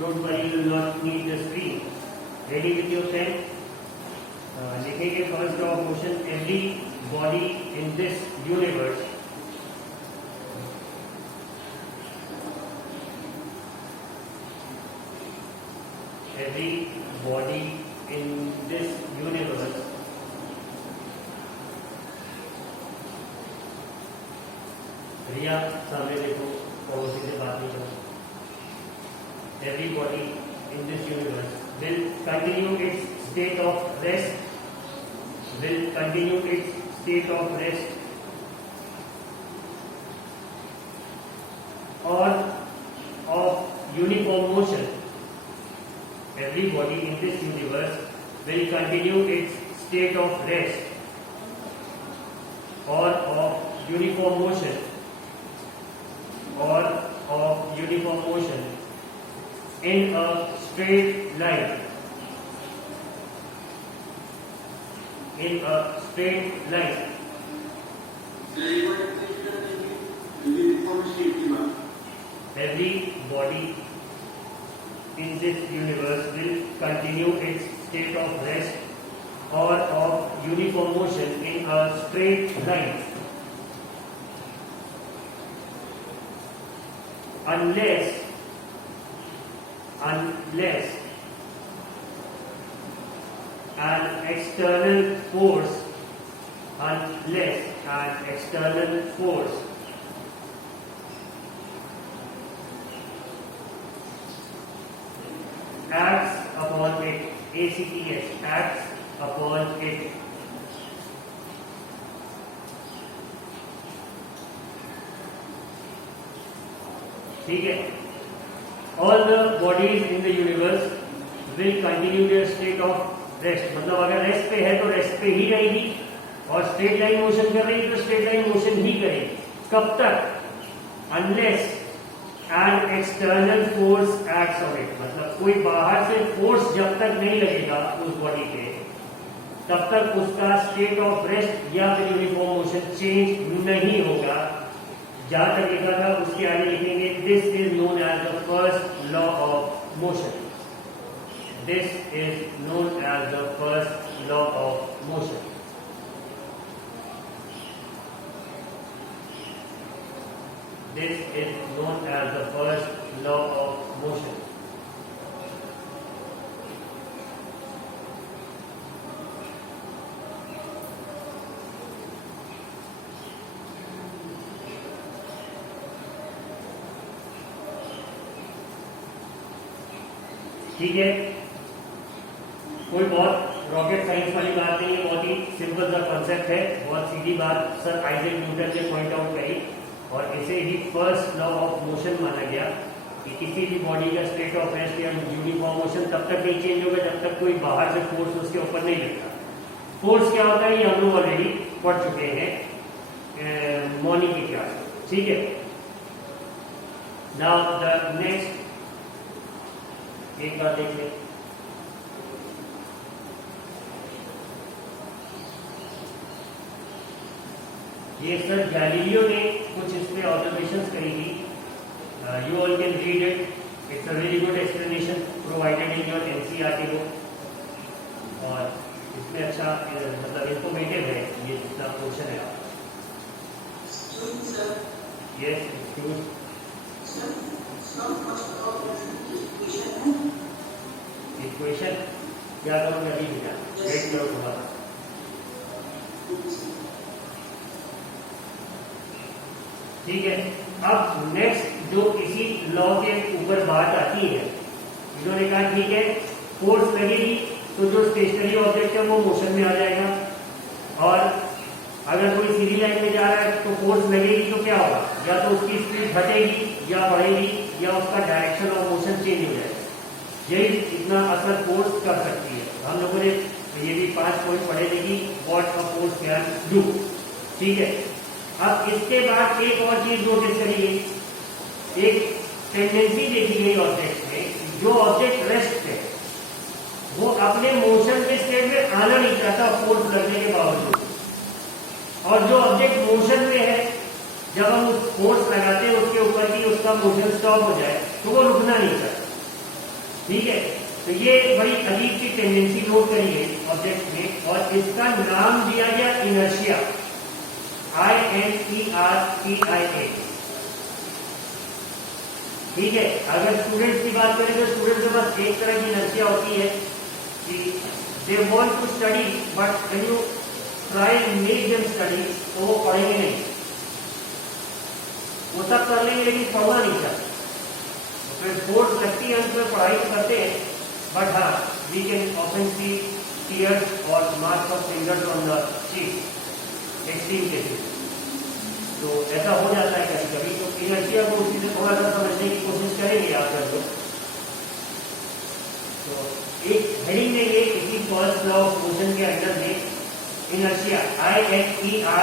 Don't worry, you will not need the screen. Ready with your pen? लिखेंगे first law of motion. Every body in this universe Riya सामने देखो और उसी से बात नहीं करो. Everybody in this universe will continue its state of rest, or of uniform motion. Everybody in this universe will continue its state of rest or of uniform motion in a straight line. Every body in this universe will continue its state of rest or of uniform motion in a straight line, unless an external force acts upon it. Acts upon it. ठीक है. All the bodies in the universe will continue their state of rest. मतलब अगर rest पे है तो rest पे ही रहेगी, और स्ट्रेट लाइन मोशन कर रही है तो स्ट्रेट लाइन मोशन ही करेगी. कब तक? Unless an external force acts on it. मतलब कोई बाहर से फोर्स जब तक नहीं लगेगा उस बॉडी पे, तब तक उसका स्टेट ऑफ रेस्ट या फिर यूनिफॉर्म मोशन चेंज नहीं होगा. जहां तक लिखा था उसके आगे लिखेंगे this is known as the first law of motion. This is known as the first law of motion. This is known as the first law of motion. ठीक है, कोई बहुत रॉकेट साइंस वाली बात नहीं है, बहुत ही सिंपल सा कॉन्सेप्ट है, बहुत सीधी बात सर आइजैक न्यूटन ने पॉइंट आउट करी, और इसे ही फर्स्ट लॉ ऑफ मोशन माना गया कि किसी भी बॉडी का स्टेट ऑफ रेस्ट या यूनिफॉर्म मोशन तब तक नहीं चेंज होगा जब तक कोई बाहर से फोर्स उसके ऊपर नहीं लगता. फोर्स क्या होता है ये हम लोग ऑलरेडी पढ़ चुके हैं मॉर्निंग की क्लास. ठीक है. नाउ द नेक्स्ट एक बात देख लें. ये सर गैलीलियो ने कुछ इस पे ऑब्जर्वेशंस करी थी. You all can read it. It's a very good explanation provided in your NCERT book, और इसमें अच्छा मतलब इंफॉर्मेटिव है ये जितना पोर्शन है. यस इक्वेशन क्या करो मैं अभी भेजा वेट करो थोड़ा. ठीक है. अब नेक्स्ट जो इसी लॉ के ऊपर बात आती है, इन्होंने कहा ठीक है फोर्स लगेगी तो जो स्टेशनरी ऑब्जेक्ट है वो मोशन में आ जाएगा, और अगर कोई सीधी लाइन में जा रहा है तो फोर्स लगेगी तो क्या होगा, या तो उसकी स्पीड घटेगी या बढ़ेगी या उसका डायरेक्शन ऑफ मोशन चेंज हो जाएगा. यही इतना असर फोर्स कर सकती है. हम लोगों ने ये भी 5 पॉइंट पढ़े थे कि what a force can do. ठीक है. अब इसके बाद एक और चीज नोटिस करिए, एक टेंडेंसी देखी गई ऑब्जेक्ट में, जो ऑब्जेक्ट रेस्ट है वो अपने मोशन के स्टेट में आना नहीं चाहता फोर्स लगने के बावजूद, और जो ऑब्जेक्ट मोशन में है जब हम उस फोर्स लगाते हैं उसके ऊपर की उसका मोशन स्टॉप हो जाए तो वो रुकना नहीं चाहता। ठीक है, तो ये बड़ी अजीब सी टेंडेंसी नोट करिए ऑब्जेक्ट में, और इसका नाम दिया गया इनर्शिया, INERTIA। ठीक है, अगर स्टूडेंट्स की बात करें तो स्टूडेंट्स के पास एक तरह की इनर्शिया होती है कि they want to study but when you try and make them study तो वो पढ़ेंगे नहीं, वो सब कर लेंगे लेकिन पढ़ना नहीं चाहते। तो फिर फोर्स लगती है उसमें पढ़ाई करते हैं, बट हाँ we can often see tears और marks of fingers on the sheet extreme cases. तो ऐसा हो जाता है कभी कभी। तो इनर्शिया को उसी से थोड़ा सा समझने की कोशिश करेंगे आप लोग। तो एक हेडिंग देंगे इसी फर्स्ट लॉ ऑफ मोशन के अंदर में इनर्शिया, INERTIA।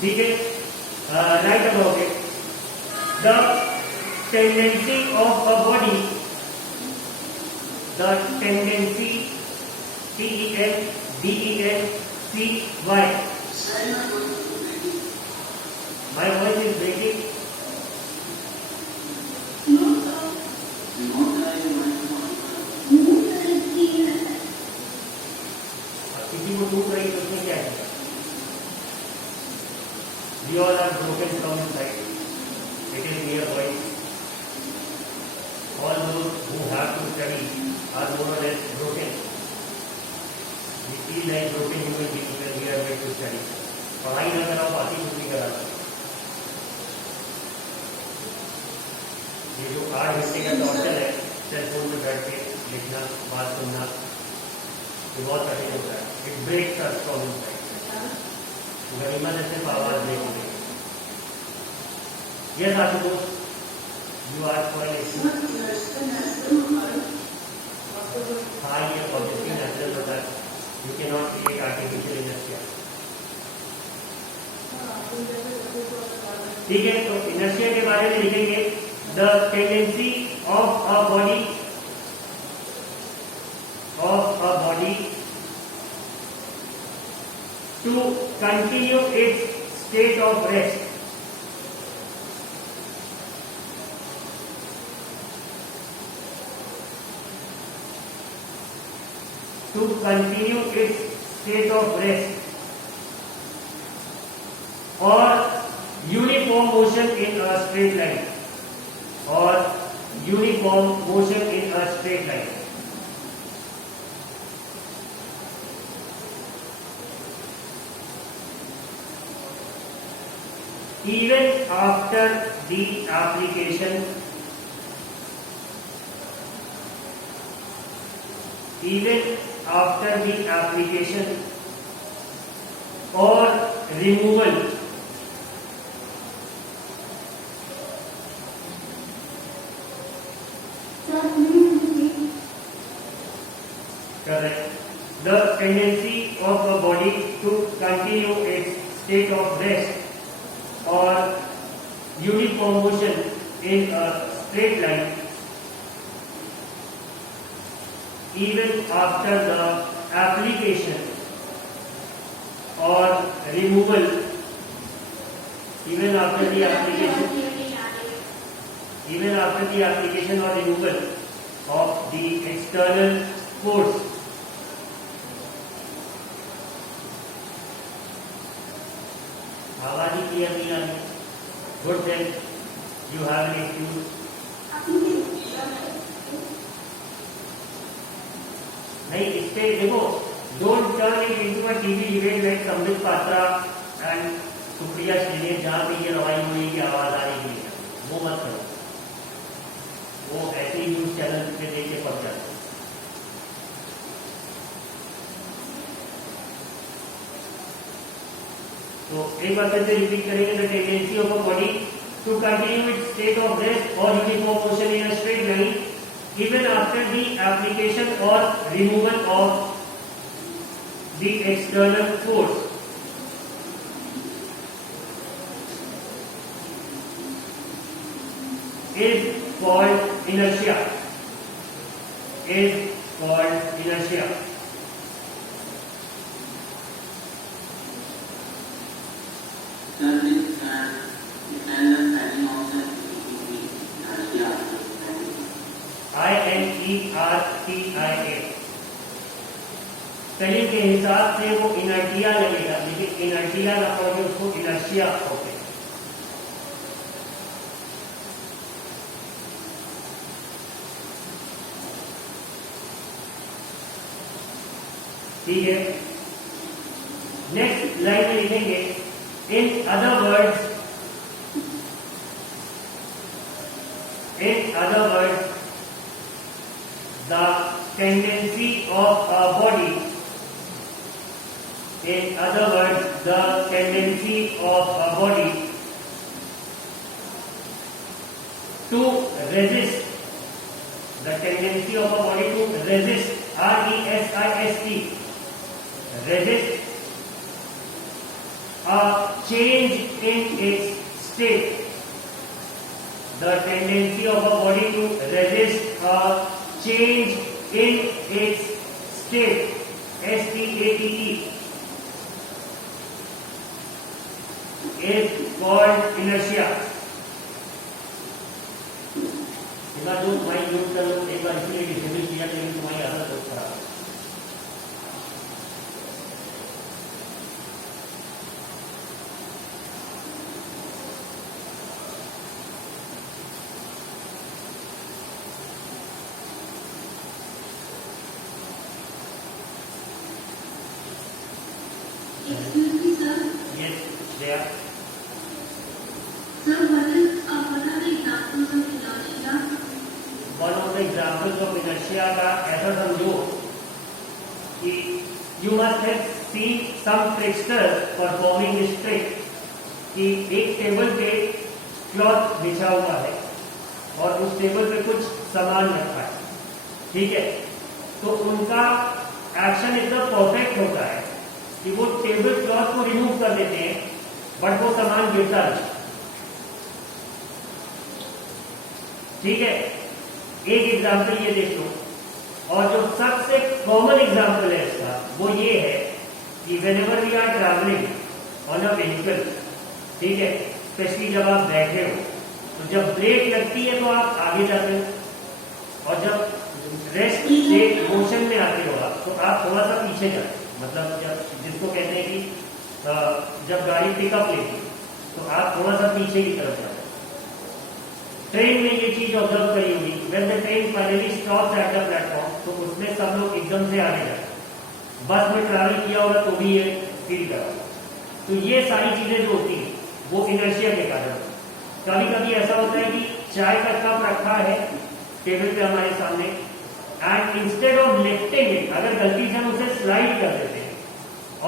ठीक है, right about it, the tendency of a body, the tendency, TENDENCY. My voice is breaking. किसी को टूट रही तो उसमें क्या है? We all are broken from inside. It is mere voice. All those who have to study are more or less broken. We feel like broken human beings when we are made to study. पढ़ाई न करा बाकी कुछ नहीं करा। ये जो 8 घंटे का टॉर्चर है सेलफोन में बैठ के लिखना, बात सुनना, ये बहुत कठिन होता है। It breaks us from inside. Garima ने सिर्फ आवाज ब्रेक हो गई। Yes Ashutosh, you are for हाँ, ये पॉजिटिव नेचुरल होता है। You can not create artificial inertia. ठीक है, तो इनर्शिया के बारे में लिखेंगे the tendency of a body to continue its state of rest, to continue its state of rest or uniform motion in a straight line, or uniform motion in a straight line. Even after the application or removal correct, the tendency of a body to continue its state of rest or uniform motion in a straight line even after the application or removal, even after the application or removal of the external force. आवाज ही clear नहीं आ रही। Good, then you have an excuse. नहीं, इससे देखो, don't turn it into a TV debate like Sambit Patra and Supriya Shrinate, जहां पे ये रवाई हुई की आवाज आ रही है, वो मत करो। वो ऐसे ही न्यूज चैनल पे देख के पड़ जाते। तो एक बार फिर से रिपीट करेंगे, the tendency of a body to continue its state of rest और uniform motion in a straight line even after the application or removal of the external force is called inertia. is called inertia. INERTIA spelling के हिसाब से वो inertia लगेगा, लेकिन inertia ना पढ़ोगे उसको इनर्शिया होते। ठीक है, नेक्स्ट लाइन में लिखेंगे in other words the tendency of a body to resist resist a change in its state. The tendency of a body to resist a change in its state, STATE, is called inertia. जो mic use कर लो एक बार इसलिए disable किया, लेकिन तुम्हारी आदत बहुत खराब है। Excuse me, sir. Yes, Shreya. Sir, what are the examples of inertia? One of the examples of inertia का ऐसा समझो कि you must have seen some tricksters performing this trick कि एक टेबल पे क्लॉथ बिछा हुआ है और उस टेबल पे कुछ सामान रखा है, ठीक है, तो उनका एक्शन इतना परफेक्ट होता है कि वो टेबल क्लॉथ को रिमूव कर देते हैं बट वो सामान गिरता नहीं। ठीक है, एक एग्जाम्पल ये देख लो, और जो सबसे कॉमन एग्जाम्पल है इसका वो ये है कि whenever we are travelling on a vehicle, ठीक है, स्पेशली जब आप बैठे हो तो जब ब्रेक लगती है तो आप आगे जाते हो, और जब रेस्ट से मोशन में आते हो आप तो आप थोड़ा सा पीछे जाते हो। मतलब जब जिसको कहते हैं कि जब गाड़ी पिकअप लेती तो आप थोड़ा सा पीछे की तरफ जाते हो। ट्रेन में ये चीज ऑब्जर्व करी हुई, when the train finally stops at the platform तो उसमें सब लोग एकदम से आगे जाते हैं। बस में ट्रैवल किया होगा तो भी ये फील करा। तो ये सारी चीजें जो होती है वो इनर्शिया के कारण। कभी कभी ऐसा होता है कि चाय का कप रखा है टेबल पे हमारे सामने, and instead of lifting it, अगर गलती से हम उसे स्लाइड कर देते हैं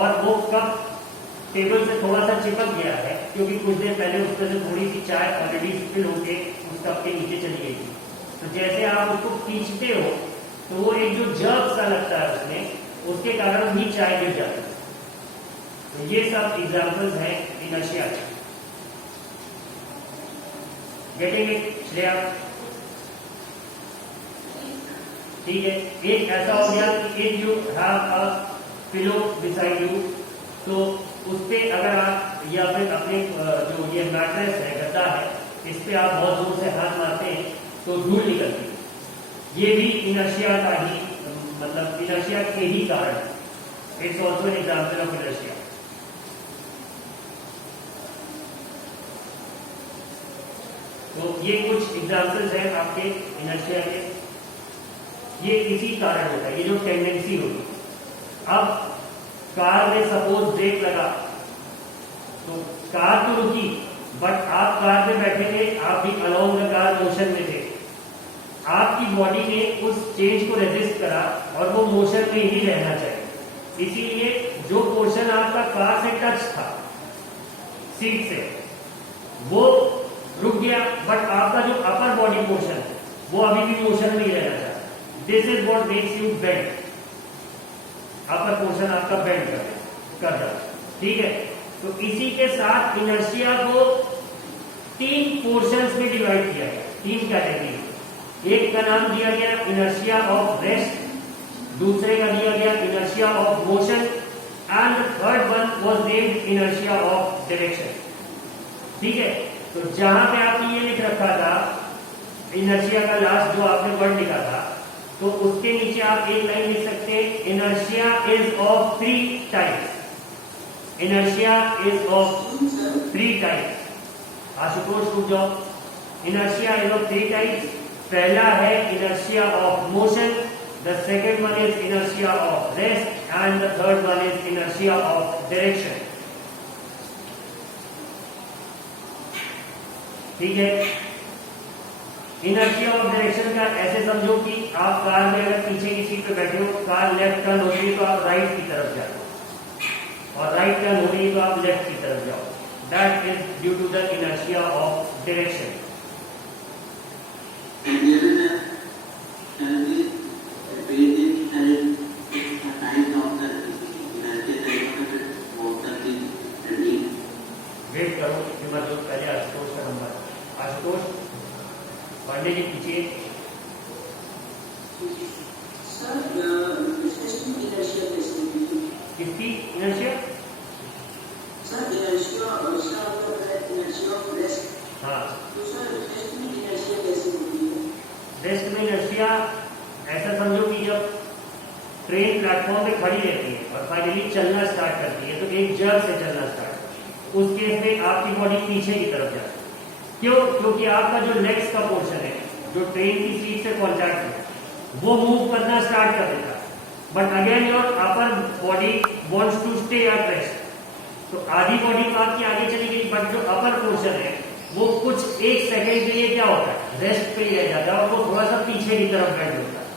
और वो कप टेबल से थोड़ा सा चिपक गया है क्योंकि कुछ देर पहले उसमें से थोड़ी सी चाय ऑलरेडी स्पिल होके उस कप के नीचे चली गई थी, तो जैसे आप उसको खींचते हो तो वो एक जो जर्क सा लगता है उसमें, उसके कारण भी चाय गिर जाती है। तो ये सब एग्जाम्पल्स हैं इनर्शिया के। Getting it Shreya? ठीक है, एक ऐसा हो गया कि if you have a pillow beside you, तो उस पे अगर आप या फिर अपने जो ये मैट्रेस है, गद्दा है, इस पे आप बहुत जोर से हाथ मारते हैं तो धूल निकलती है। ये भी इनर्शिया का ही मतलब इनर्शिया के ही कारण। It's also an example of inertia. तो ये कुछ एग्जाम्पल्स हैं आपके इनर्शिया के। ये इसी कारण होता है, ये जो टेंडेंसी होती है। अब कार में सपोज ब्रेक लगा तो कार तो रुकी, बट आप कार में बैठे थे, आप भी अलोंग द कार मोशन में थे, आपकी बॉडी ने उस चेंज को रेजिस्ट करा और वो मोशन में ही रहना चाहिए। इसीलिए जो पोर्शन आपका कार से टच था सीट से वो रुक गया, बट आपका जो अपर बॉडी पोर्शन है वो अभी भी मोशन में ही रहना चाहिए। This is what makes you bend. Upper portion आपका बेंड कर रहा है, ठीक है। तो इसी के साथ इनर्शिया को 3 पोर्शंस में डिवाइड किया गया, 3 कैटेगरी। एक का नाम दिया गया इनर्शिया ऑफ रेस्ट, दूसरे का दिया गया inertia of motion and third one was named inertia of direction. ठीक है, तो जहां पे आपने ये लिख रखा था इनर्शिया का लास्ट जो आपने वर्ड लिखा था, तो उसके नीचे आप एक लाइन लिख सकते हैं, inertia is of 3 types. Inertia is of 3 types. Ashutosh रुक जाओ। Inertia is of 3 types. पहला है inertia of motion, the second one is inertia of rest and the third one is inertia of direction. ठीक है, inertia of direction का ऐसे समझो कि आप कार में अगर पीछे की सीट पे बैठे हो, कार लेफ्ट टर्न होती है तो आप राइट की तरफ जाओ और राइट टर्न हो रही है तो आप लेफ्ट की तरफ जाओ। That is due to the inertia of direction. Wait करो, पहले आशुतोष का नंबर। आशुतोष पांडे जी पीछे। किसकी इनर्शिया? हाँ, रेस्ट में इनर्शिया ऐसा समझो कि जब ट्रेन प्लेटफॉर्म पे खड़ी रहती है और फाइनली चलना स्टार्ट करती है तो एक जर्क से चलना स्टार्ट, उस केस में आपकी बॉडी पीछे की तरफ जाती है। क्यों? क्योंकि आपका जो लेग्स का पोर्शन है जो ट्रेन की सीट से कॉन्टैक्ट है वो मूव करना स्टार्ट कर देता है, but again your upper body wants to stay at rest. तो आधी बॉडी तो आपकी आगे चली गई, बट जो अपर पोर्शन है वो कुछ एक सेकंड के लिए क्या होता है, रेस्ट पे ही रह जाता है और वो थोड़ा सा पीछे की तरफ बैठ होता है।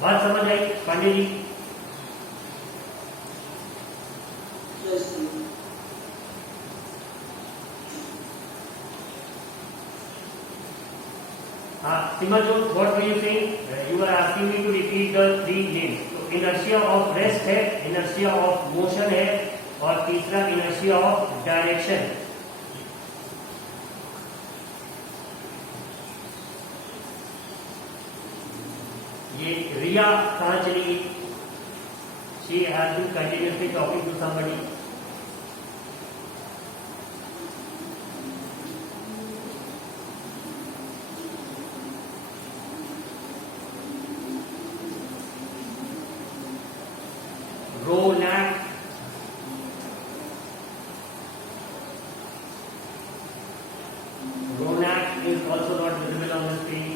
बात समझ आई Pandey ji? Simajot, what were you saying? You were asking me to repeat the 3 names. तो inertia of rest है, inertia of motion है और तीसरा inertia of direction। ये रिया कहाँ चली गई? She has been continuously talking to somebody. Ronak, Ronak is also not visible on the screen.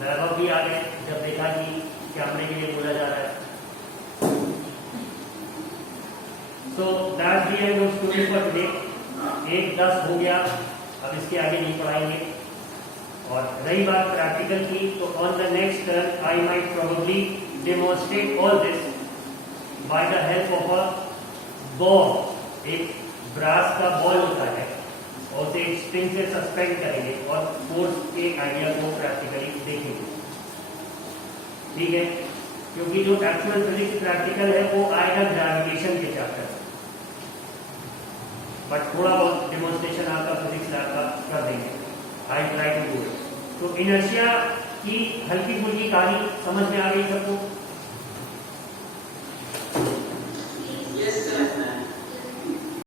वैभव भी आ गए जब देखा कि कैमरे के लिए बोला जा रहा है। So that's the end of story for today. 1:10 हो गया, अब इसके आगे नहीं पढ़ाएंगे। और रही बात प्रैक्टिकल की, तो on the next turn I might probably demonstrate all this by the help of a ball. एक ब्रास का बॉल होता है और उसे एक स्प्रिंग से सस्पेंड करेंगे और फोर्स के आइडिया को प्रैक्टिकली देखेंगे। ठीक है, क्योंकि जो एक्चुअल फिजिक्स प्रैक्टिकल है वो आएगा ग्रेविटेशन के चैप्टर, बट थोड़ा बहुत डेमोन्स्ट्रेशन आपका फिजिक्स लैब का कर देंगे। I try to do it. तो इनर्शिया की हल्की फुल्की कहानी समझ में आ गई सबको?